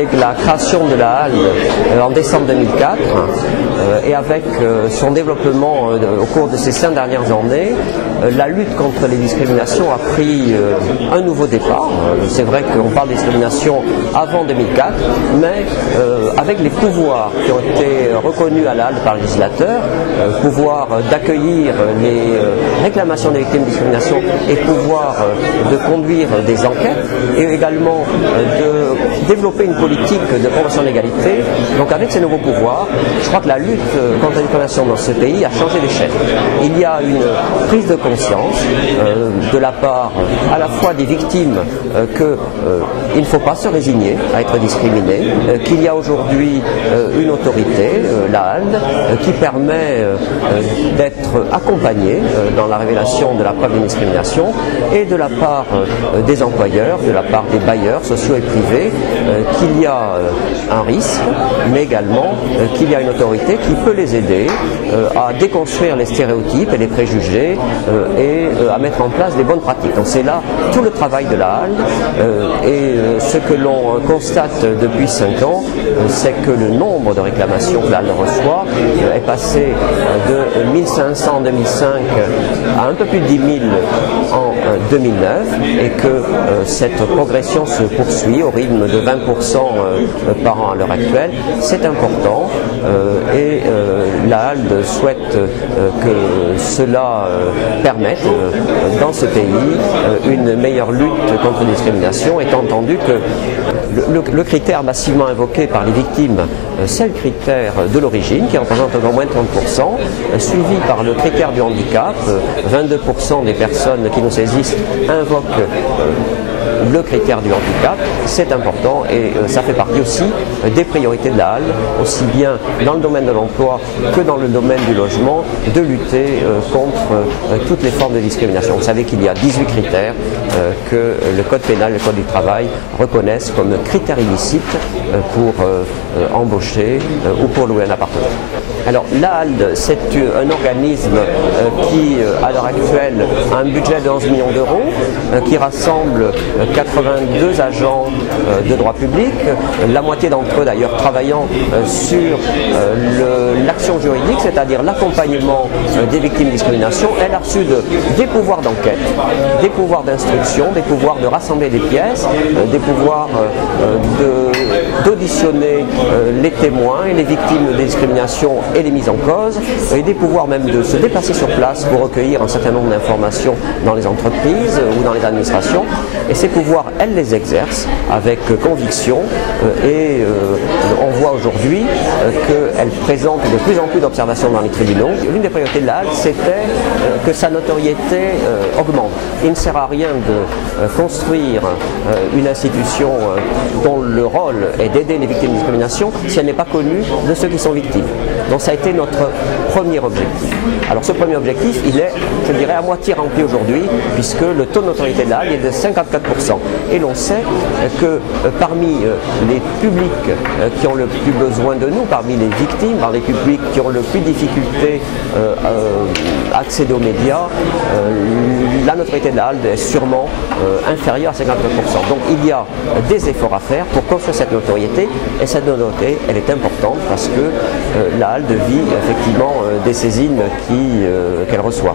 avec la création de la HALDE en décembre 2004 et avec son développement au cours de ces 5 dernières années, la lutte contre les discriminations a pris un nouveau départ. C'est vrai qu'on parle de discrimination avant 2004, mais avec les pouvoirs qui ont été reconnus à la HALDE par le législateur, pouvoir d'accueillir les réclamations des victimes de discrimination et pouvoir de conduire des enquêtes et également de développer une politique de promotion de l'égalité. Donc avec ces nouveaux pouvoirs, je crois que la lutte contre la discrimination dans ce pays a changé d'échelle. Il y a une prise de conscience de la part à la fois des victimes qu'il ne faut pas se résigner à être discriminé, qu'il y a aujourd'hui une autorité, la HALDE, qui permet d'être accompagné dans la révélation de la preuve d'une discrimination et de la part des employeurs, de la part des bailleurs sociaux et privés, qu'il y a un risque, mais également qu'il y a une autorité qui peut les aider à déconstruire les stéréotypes et les préjugés et à mettre en place des bonnes pratiques. Donc c'est là tout le travail de la HALDE et ce que l'on constate depuis 5 ans, c'est que le nombre de réclamations que la HALDE reçoit est passé de 1500 en 2005 à un peu plus de 10 000 en 2009 et que cette progression se poursuit au rythme de 20% par an à l'heure actuelle. C'est important et la HALDE souhaite que cela permette dans ce pays une meilleure lutte contre les discriminations, étant entendu que le critère massivement invoqué par les victimes, c'est le critère de l'origine qui représente au moins 30%, suivi par le critère du handicap. 22% des personnes qui nous saisissent invoquent le critère du handicap. C'est important et ça fait partie aussi des priorités de la HALDE, aussi bien dans le domaine de l'emploi que dans le domaine du logement, de lutter contre toutes les formes de discrimination. Vous savez qu'il y a 18 critères que le Code pénal, le Code du travail reconnaissent comme critères illicites pour embaucher ou pour louer un appartement. Alors la HALDE, c'est un organisme qui, à l'heure actuelle, a un budget de 11 millions d'euros, qui rassemble 82 agents de droit public, la moitié d'entre eux d'ailleurs travaillant sur l'action juridique, c'est-à-dire l'accompagnement des victimes de discrimination. Elle a reçu des pouvoirs d'enquête, des pouvoirs d'instruction, des pouvoirs de rassembler des pièces, des pouvoirs d'auditionner les témoins et les victimes de discrimination et les mises en cause, et des pouvoirs même de se déplacer sur place pour recueillir un certain nombre d'informations dans les entreprises ou dans les administrations. Et ces pouvoirs, elle les exerce avec conviction et on voit aujourd'hui qu'elle présente de plus en plus d'observations dans les tribunaux. L'une des priorités de la HALDE, c'était que sa notoriété augmente. Il ne sert à rien de construire une institution dont le rôle est d'aider les victimes de discrimination si elle n'est pas connue de ceux qui sont victimes. Donc ça a été notre premier objectif. Alors ce premier objectif, il est, je dirais, à moitié rempli aujourd'hui, puisque le taux de notoriété de la HALDE est de 54%. Et l'on sait que parmi les publics qui ont le plus besoin de nous, parmi les victimes, parmi les publics qui ont le plus de difficultés à accéder aux médias, la notoriété de la HALDE est sûrement inférieure à 54%. Donc il y a des efforts à faire pour construire cette notoriété, et cette notoriété, elle est importante parce que la HALDE vit effectivement des saisines qu'elle reçoit.